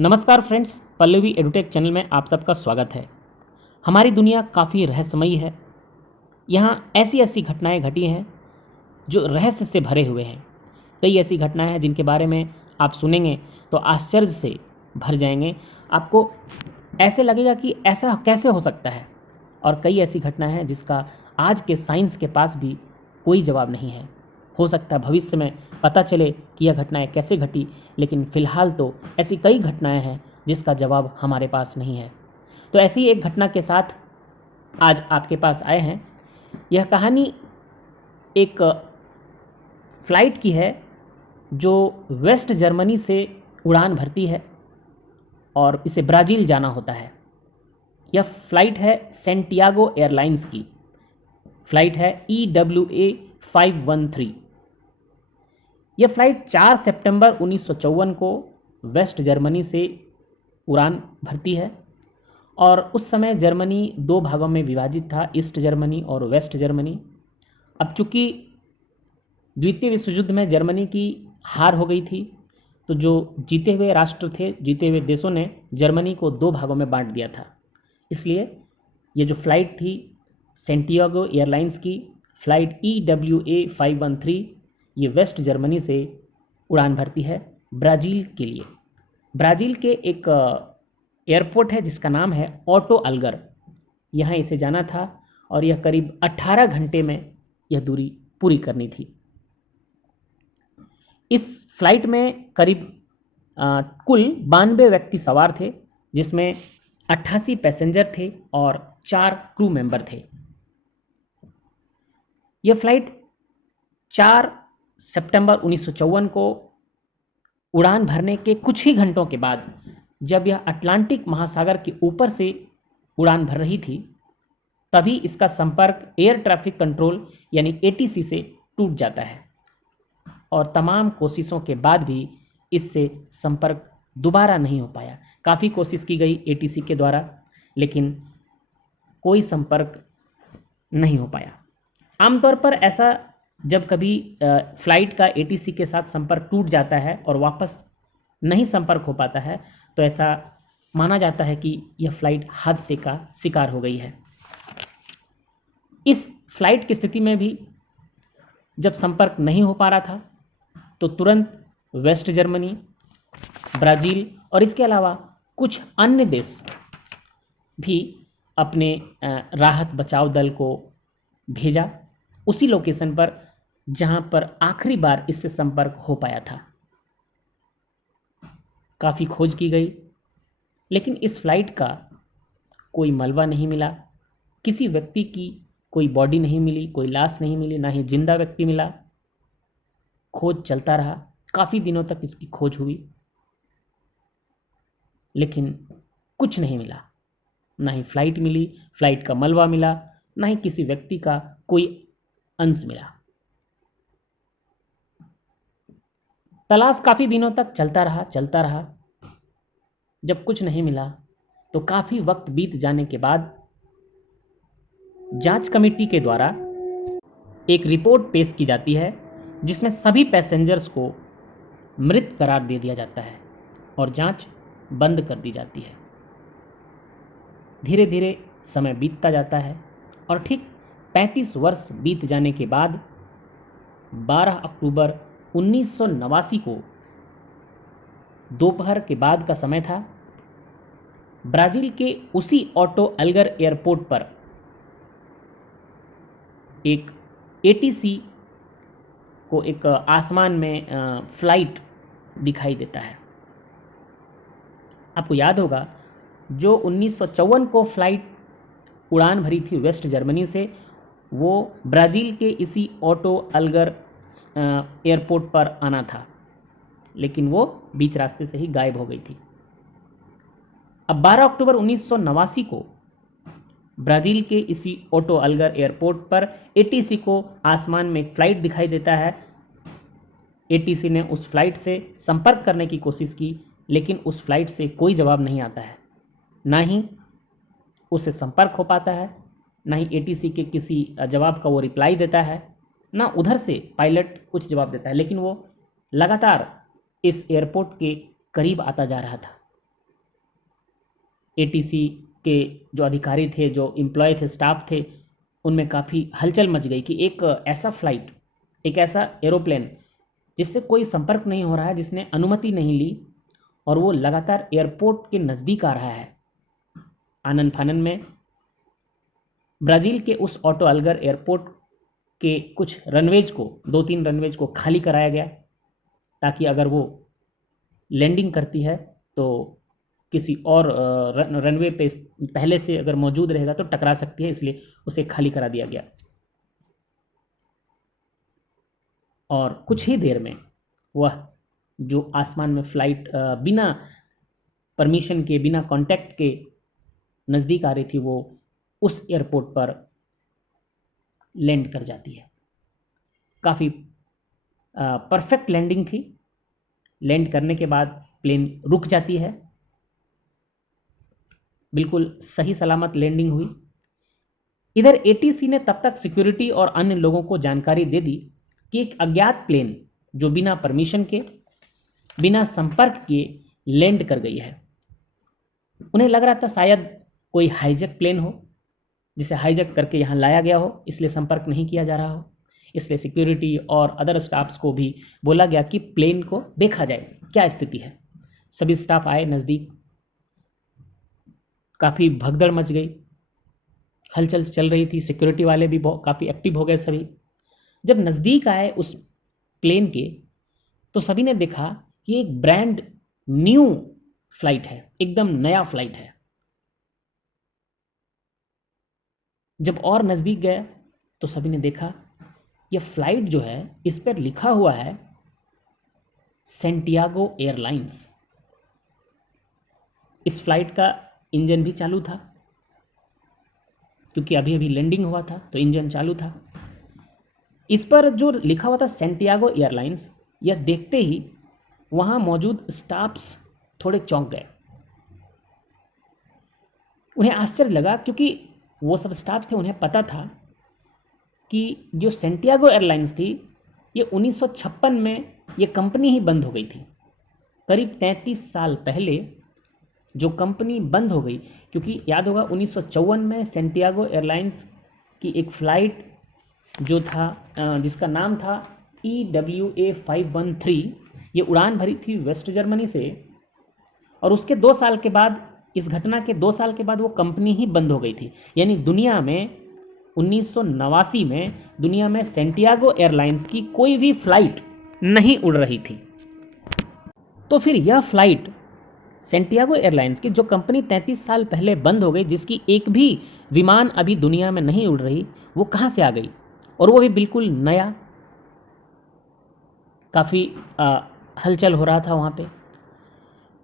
नमस्कार friends, Pallavi edutech channel में आप सबका स्वागत है। हमारी दुनिया काफ़ी रहस्यमयी है। यहाँ ऐसी ऐसी घटनाएं घटी हैं जो रहस्य से भरे हुए हैं। कई ऐसी घटनाएं हैं जिनके बारे में आप सुनेंगे तो आश्चर्य से भर जाएंगे। आपको ऐसे लगेगा कि ऐसा कैसे हो सकता है। और कई ऐसी घटनाएं हैं जिसका आज के साइंस के पास भी कोई जवाब नहीं है। हो सकता है भविष्य में पता चले कि यह घटनाएं कैसे घटी, लेकिन फ़िलहाल तो ऐसी कई घटनाएं हैं जिसका जवाब हमारे पास नहीं है। तो ऐसी एक घटना के साथ आज आपके पास आए हैं। यह कहानी एक फ़्लाइट की है जो वेस्ट जर्मनी से उड़ान भरती है और इसे ब्राज़ील जाना होता है। यह फ़्लाइट है सेंटियागो एयरलाइंस की। फ़्लाइट है EWA 513। यह फ़्लाइट 4 सितंबर 1954 को वेस्ट जर्मनी से उड़ान भरती है और उस समय जर्मनी दो भागों में विभाजित था, ईस्ट जर्मनी और वेस्ट जर्मनी। अब चूँकि द्वितीय विश्व युद्ध में जर्मनी की हार हो गई थी, तो जो जीते हुए राष्ट्र थे, जीते हुए देशों ने जर्मनी को दो भागों में बांट दिया था। इसलिए ये जो फ़्लाइट थी सेंटियागो एयरलाइंस की फ़्लाइट EWA 513, ये वेस्ट जर्मनी से उड़ान भरती है ब्राज़ील के लिए। ब्राज़ील के एक एयरपोर्ट है जिसका नाम है ऑटो अल्गर। यहाँ इसे जाना था और यह करीब 18 घंटे में यह दूरी पूरी करनी थी। इस फ्लाइट में करीब कुल 92 व्यक्ति सवार थे, जिसमें 88 पैसेंजर थे और 4 क्रू मेंबर थे। यह फ्लाइट 4 सितंबर 1954 को उड़ान भरने के कुछ ही घंटों के बाद, जब यह अटलांटिक महासागर के ऊपर से उड़ान भर रही थी, तभी इसका संपर्क एयर ट्रैफिक कंट्रोल यानी ATC से टूट जाता है और तमाम कोशिशों के बाद भी इससे संपर्क दोबारा नहीं हो पाया। काफ़ी कोशिश की गई ATC के द्वारा, लेकिन कोई संपर्क नहीं हो पाया। आमतौर पर ऐसा जब कभी फ़्लाइट का ATC के साथ संपर्क टूट जाता है और वापस नहीं संपर्क हो पाता है, तो ऐसा माना जाता है कि यह फ़्लाइट हादसे का शिकार हो गई है। इस फ़्लाइट की स्थिति में भी जब संपर्क नहीं हो पा रहा था, तो तुरंत वेस्ट जर्मनी, ब्राज़ील और इसके अलावा कुछ अन्य देश भी अपने राहत बचाव दल को भेजा उसी लोकेशन पर जहां पर आखिरी बार इससे संपर्क हो पाया था। काफ़ी खोज की गई, लेकिन इस फ्लाइट का कोई मलबा नहीं मिला, किसी व्यक्ति की कोई बॉडी नहीं मिली, कोई लाश नहीं मिली, ना ही जिंदा व्यक्ति मिला। खोज चलता रहा, काफ़ी दिनों तक इसकी खोज हुई, लेकिन कुछ नहीं मिला। ना ही फ्लाइट मिली, फ्लाइट का मलबा मिला, ना ही किसी व्यक्ति का कोई अंश मिला। तलाश काफ़ी दिनों तक चलता रहा। जब कुछ नहीं मिला तो काफ़ी वक्त बीत जाने के बाद जांच कमेटी के द्वारा एक रिपोर्ट पेश की जाती है, जिसमें सभी पैसेंजर्स को मृत करार दे दिया जाता है और जांच बंद कर दी जाती है। धीरे धीरे समय बीतता जाता है और ठीक 35 वर्ष बीत जाने के बाद 12 अक्टूबर 1989 को दोपहर के बाद का समय था, ब्राज़ील के उसी ऑटो अल्गर एयरपोर्ट पर एक ATC को एक आसमान में फ्लाइट दिखाई देता है। आपको याद होगा, जो 1954 को फ्लाइट उड़ान भरी थी वेस्ट जर्मनी से, वो ब्राज़ील के इसी ऑटो अल्गर एयरपोर्ट पर आना था, लेकिन वो बीच रास्ते से ही गायब हो गई थी। अब 12 अक्टूबर 1989 को ब्राज़ील के इसी ऑटो अल्गर एयरपोर्ट पर ATC को आसमान में एक फ़्लाइट दिखाई देता है। ATC ने उस फ्लाइट से संपर्क करने की कोशिश की, लेकिन उस फ्लाइट से कोई जवाब नहीं आता है। ना ही उससे संपर्क हो पाता है, ना ही ATC के किसी जवाब का वो रिप्लाई देता है, ना उधर से पायलट कुछ जवाब देता है। लेकिन वो लगातार इस एयरपोर्ट के करीब आता जा रहा था। एटीसी के जो अधिकारी थे, जो एम्प्लॉय थे, स्टाफ थे, उनमें काफ़ी हलचल मच गई कि एक ऐसा फ्लाइट, एक ऐसा एरोप्लेन जिससे कोई संपर्क नहीं हो रहा है, जिसने अनुमति नहीं ली, और वो लगातार एयरपोर्ट के नज़दीक आ रहा है। आनन फानन में ब्राज़ील के उस ऑटो अल्गर एयरपोर्ट के कुछ रनवेज को, 2-3 रनवेज को खाली कराया गया, ताकि अगर वो लैंडिंग करती है तो किसी और रनवे पे पहले से अगर मौजूद रहेगा तो टकरा सकती है, इसलिए उसे खाली करा दिया गया। और कुछ ही देर में वह जो आसमान में फ्लाइट बिना परमिशन के, बिना कांटेक्ट के नज़दीक आ रही थी, वो उस एयरपोर्ट पर लैंड कर जाती है। काफ़ी परफेक्ट लैंडिंग थी। लैंड करने के बाद प्लेन रुक जाती है, बिल्कुल सही सलामत लैंडिंग हुई। इधर एटीसी ने तब तक सिक्योरिटी और अन्य लोगों को जानकारी दे दी कि एक अज्ञात प्लेन जो बिना परमिशन के, बिना संपर्क किए लैंड कर गई है। उन्हें लग रहा था शायद कोई हाईजैक प्लेन हो, जिसे हाईजैक करके यहाँ लाया गया हो, इसलिए संपर्क नहीं किया जा रहा हो। इसलिए सिक्योरिटी और अदर स्टाफ्स को भी बोला गया कि प्लेन को देखा जाए, क्या स्थिति है। सभी स्टाफ आए नज़दीक, काफ़ी भगदड़ मच गई, हलचल चल रही थी। सिक्योरिटी वाले भी काफ़ी एक्टिव हो गए सभी। जब नज़दीक आए उस प्लेन के, तो सभी ने देखा कि एक ब्रांड न्यू फ्लाइट है, एकदम नया फ्लाइट है। जब और नज़दीक गया तो सभी ने देखा यह फ्लाइट जो है, इस पर लिखा हुआ है सेंटियागो एयरलाइंस। इस फ्लाइट का इंजन भी चालू था, क्योंकि अभी अभी लैंडिंग हुआ था तो इंजन चालू था। इस पर जो लिखा हुआ था सेंटियागो एयरलाइंस, यह देखते ही वहाँ मौजूद स्टाफ्स थोड़े चौंक गए। उन्हें आश्चर्य लगा, क्योंकि वो सब स्टाफ थे, उन्हें पता था कि जो सेंटियागो एयरलाइंस थी, ये 1956 में ये कंपनी ही बंद हो गई थी। करीब 33 साल पहले जो कंपनी बंद हो गई, क्योंकि याद होगा 1954 में सेंटियागो एयरलाइंस की एक फ़्लाइट जो था, जिसका नाम था EWA 513, ये उड़ान भरी थी वेस्ट जर्मनी से। और उसके 2 साल के बाद, इस घटना के 2 साल के बाद वो कंपनी ही बंद हो गई थी। यानी दुनिया में 1989 में दुनिया में सेंटियागो एयरलाइंस की कोई भी फ्लाइट नहीं उड़ रही थी। तो फिर यह फ्लाइट सेंटियागो एयरलाइंस की, जो कंपनी 33 साल पहले बंद हो गई, जिसकी एक भी विमान अभी दुनिया में नहीं उड़ रही, वो कहाँ से आ गई? और वो भी बिल्कुल नया। काफ़ी हलचल हो रहा था वहाँ पे।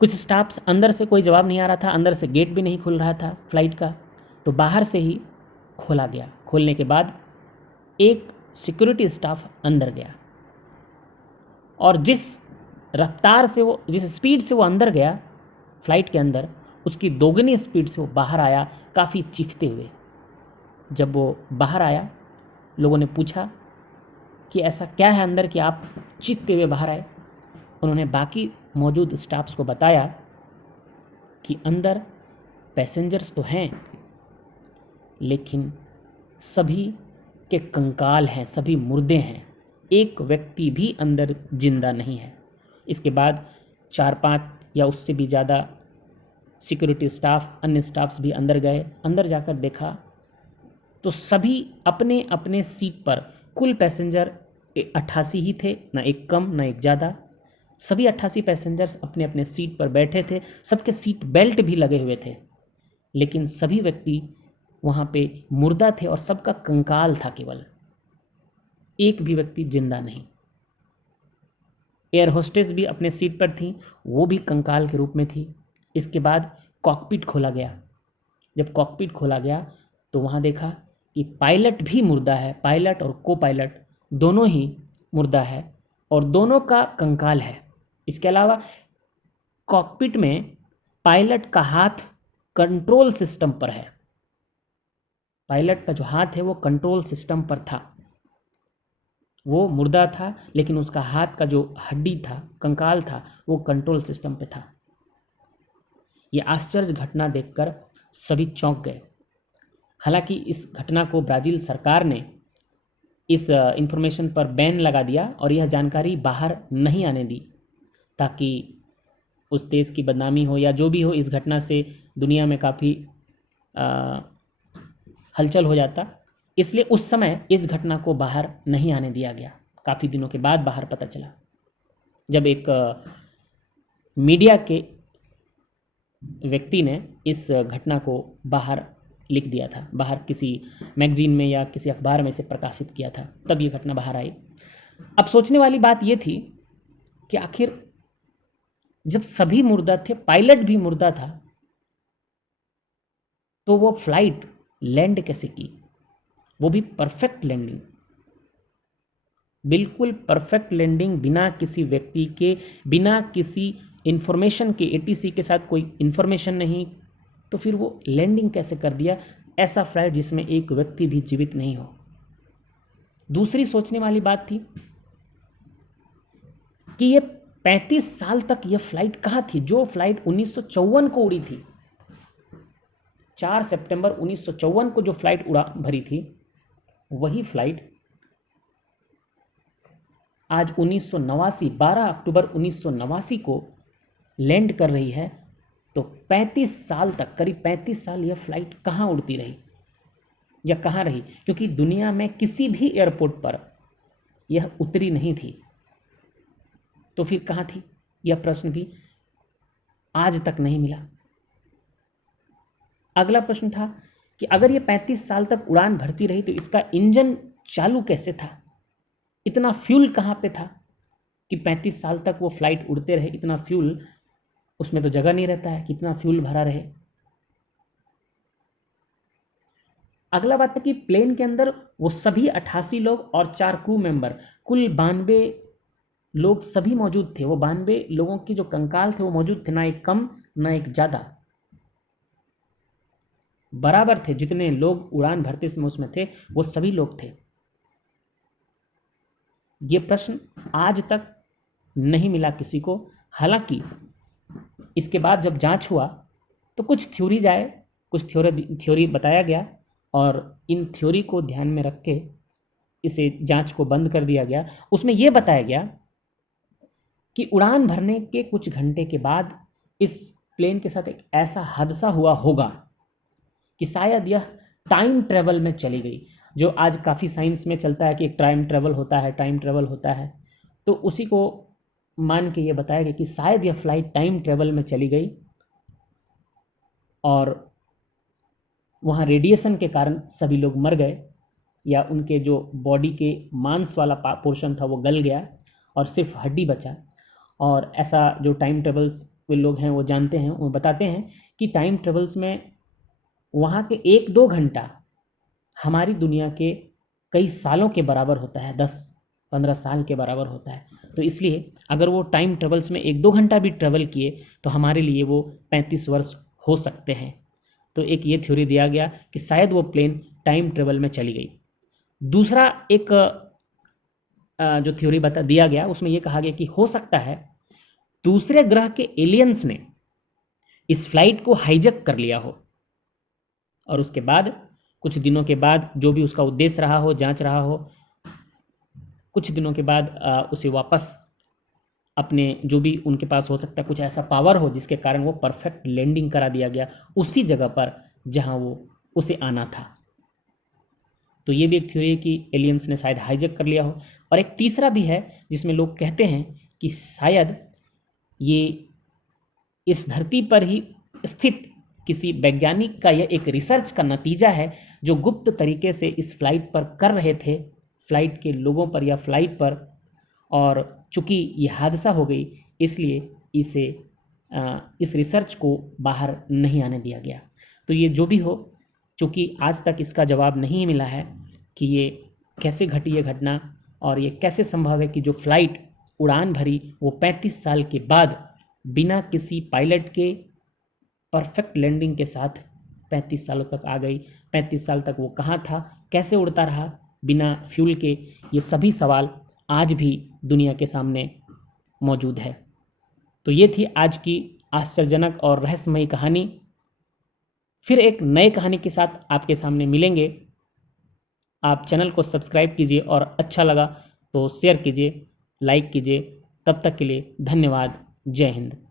कुछ स्टाफ्स, अंदर से कोई जवाब नहीं आ रहा था, अंदर से गेट भी नहीं खुल रहा था फ्लाइट का, तो बाहर से ही खोला गया। खोलने के बाद एक सिक्योरिटी स्टाफ अंदर गया, और जिस रफ्तार से वो, जिस स्पीड से वो अंदर गया फ्लाइट के अंदर, उसकी दोगुनी स्पीड से वो बाहर आया, काफ़ी चीखते हुए। जब वो बाहर आया, लोगों ने पूछा कि ऐसा क्या है अंदर कि आप चीखते हुए बाहर आए। उन्होंने बाकी मौजूद स्टाफ्स को बताया कि अंदर पैसेंजर्स तो हैं, लेकिन सभी के कंकाल हैं, सभी मुर्दे हैं, एक व्यक्ति भी अंदर जिंदा नहीं है। इसके बाद 4-5 या उससे भी ज़्यादा सिक्योरिटी स्टाफ, अन्य स्टाफ्स भी अंदर गए। अंदर जाकर देखा तो सभी अपने अपने सीट पर, कुल पैसेंजर 88 ही थे, ना एक कम ना एक ज़्यादा। सभी 88 पैसेंजर्स अपने अपने सीट पर बैठे थे, सबके सीट बेल्ट भी लगे हुए थे, लेकिन सभी व्यक्ति वहाँ पे मुर्दा थे और सबका कंकाल था केवल, एक भी व्यक्ति जिंदा नहीं। एयर होस्टेस भी अपने सीट पर थी, वो भी कंकाल के रूप में थी। इसके बाद कॉकपिट खोला गया। जब कॉकपिट खोला गया तो वहाँ देखा कि पायलट भी मुर्दा है, पायलट और को पायलट दोनों ही मुर्दा है और दोनों का कंकाल है। इसके अलावा कॉकपिट में पायलट का हाथ कंट्रोल सिस्टम पर है। पायलट का जो हाथ है वो कंट्रोल सिस्टम पर था। वो मुर्दा था, लेकिन उसका हाथ का जो हड्डी था, कंकाल था, वो कंट्रोल सिस्टम पे था। ये आश्चर्य घटना देखकर सभी चौंक गए। हालांकि इस घटना को ब्राज़ील सरकार ने इस इंफॉर्मेशन पर बैन लगा दिया और यह जानकारी बाहर नहीं आने दी, ताकि उस देश की बदनामी हो या जो भी हो, इस घटना से दुनिया में काफ़ी हलचल हो जाता। इसलिए उस समय इस घटना को बाहर नहीं आने दिया गया। काफ़ी दिनों के बाद बाहर पता चला, जब एक मीडिया के व्यक्ति ने इस घटना को बाहर लिख दिया था, बाहर किसी मैगजीन में या किसी अखबार में इसे प्रकाशित किया था, तब ये घटना बाहर आई। अब सोचने वाली बात ये थी कि आखिर जब सभी मुर्दा थे, पायलट भी मुर्दा था, तो वो फ्लाइट लैंड कैसे की? वो भी परफेक्ट लैंडिंग, बिल्कुल परफेक्ट लैंडिंग, बिना किसी व्यक्ति के, बिना किसी इंफॉर्मेशन के, एटीसी के साथ कोई इंफॉर्मेशन नहीं, तो फिर वो लैंडिंग कैसे कर दिया? ऐसा फ्लाइट जिसमें एक व्यक्ति भी जीवित नहीं हो। दूसरी सोचने वाली बात थी कि ये 35 साल तक ये फ्लाइट कहाँ थी? जो फ्लाइट 1954 को उड़ी थी, 4 सितंबर 1954 को जो फ्लाइट उड़ान भरी थी, वही फ्लाइट आज 1989, 12 अक्टूबर 1989 को लैंड कर रही है। तो 35 साल तक, करीब 35 साल यह फ्लाइट कहाँ उड़ती रही या कहाँ रही? क्योंकि दुनिया में किसी भी एयरपोर्ट पर यह उतरी नहीं थी। तो फिर कहाँ थी? यह प्रश्न भी आज तक नहीं मिला। अगला प्रश्न था कि अगर यह 35 साल तक उड़ान भरती रही तो इसका इंजन चालू कैसे था? इतना फ्यूल कहाँ पे था कि 35 साल तक वो फ्लाइट उड़ते रहे? इतना फ्यूल, उसमें तो जगह नहीं रहता है कि इतना फ्यूल भरा रहे। अगला बात है कि प्लेन के अंदर वो सभी 88 लोग और 4 क्रू मेंबर, कुल 92 लोग सभी मौजूद थे। वो 92 लोगों के जो कंकाल थे वो मौजूद थे, ना एक कम ना एक ज़्यादा, बराबर थे। जितने लोग उड़ान भरते समय उसमें थे वो सभी लोग थे। ये प्रश्न आज तक नहीं मिला किसी को। हालांकि इसके बाद जब जांच हुआ तो कुछ थ्योरी बताया गया और इन थ्योरी को ध्यान में रख के इसे जांच को बंद कर दिया गया। उसमें यह बताया गया कि उड़ान भरने के कुछ घंटे के बाद इस प्लेन के साथ एक ऐसा हादसा हुआ होगा कि शायद यह टाइम ट्रेवल में चली गई। जो आज काफ़ी साइंस में चलता है कि एक टाइम ट्रेवल होता है, तो उसी को मान के ये बताया गया कि शायद यह फ्लाइट टाइम ट्रेवल में चली गई और वहाँ रेडिएशन के कारण सभी लोग मर गए, या उनके जो बॉडी के मांस वाला पोर्शन था वो गल गया और सिर्फ हड्डी बचा। और ऐसा जो टाइम ट्रेवल्स वे लोग हैं वो जानते हैं, वो बताते हैं कि टाइम ट्रेवल्स में वहाँ के 1-2 घंटा हमारी दुनिया के कई सालों के बराबर होता है, 10-15 साल के बराबर होता है। तो इसलिए अगर वो टाइम ट्रेवल्स में 1-2 घंटा भी ट्रेवल किए तो हमारे लिए वो 35 वर्ष हो सकते हैं। तो एक ये थ्योरी दिया गया कि शायद वो प्लेन टाइम ट्रेवल में चली गई। दूसरा एक जो थ्योरी बता दिया गया उसमें ये कहा गया कि हो सकता है दूसरे ग्रह के एलियंस ने इस फ्लाइट को हाईजैक कर लिया हो और उसके बाद कुछ दिनों के बाद जो भी उसका उद्देश्य रहा हो, जांच रहा हो, कुछ दिनों के बाद उसे वापस अपने जो भी उनके पास हो सकता है कुछ ऐसा पावर हो जिसके कारण वो परफेक्ट लैंडिंग करा दिया गया उसी जगह पर जहां वो उसे आना था। तो ये भी एक थ्योरी है कि एलियंस ने शायद हाईजैक कर लिया हो। और एक तीसरा भी है जिसमें लोग कहते हैं कि शायद ये इस धरती पर ही स्थित किसी वैज्ञानिक का यह एक रिसर्च का नतीजा है जो गुप्त तरीके से इस फ्लाइट पर कर रहे थे, फ्लाइट के लोगों पर या फ्लाइट पर, और चूंकि ये हादसा हो गई इसलिए इस रिसर्च को बाहर नहीं आने दिया गया। तो ये जो भी हो, चूंकि आज तक इसका जवाब नहीं मिला है कि ये कैसे घटी ये घटना और ये कैसे संभव है कि जो फ्लाइट उड़ान भरी वो 35 साल के बाद बिना किसी पायलट के परफेक्ट लैंडिंग के साथ 35 सालों तक आ गई। 35 साल तक वो कहाँ था, कैसे उड़ता रहा बिना फ्यूल के? ये सभी सवाल आज भी दुनिया के सामने मौजूद है। तो ये थी आज की आश्चर्यजनक और रहस्यमयी कहानी। फिर एक नए कहानी के साथ आपके सामने मिलेंगे। आप चैनल को सब्सक्राइब कीजिए और अच्छा लगा तो शेयर कीजिए, लाइक कीजिए। तब तक के लिए धन्यवाद। जय हिंद।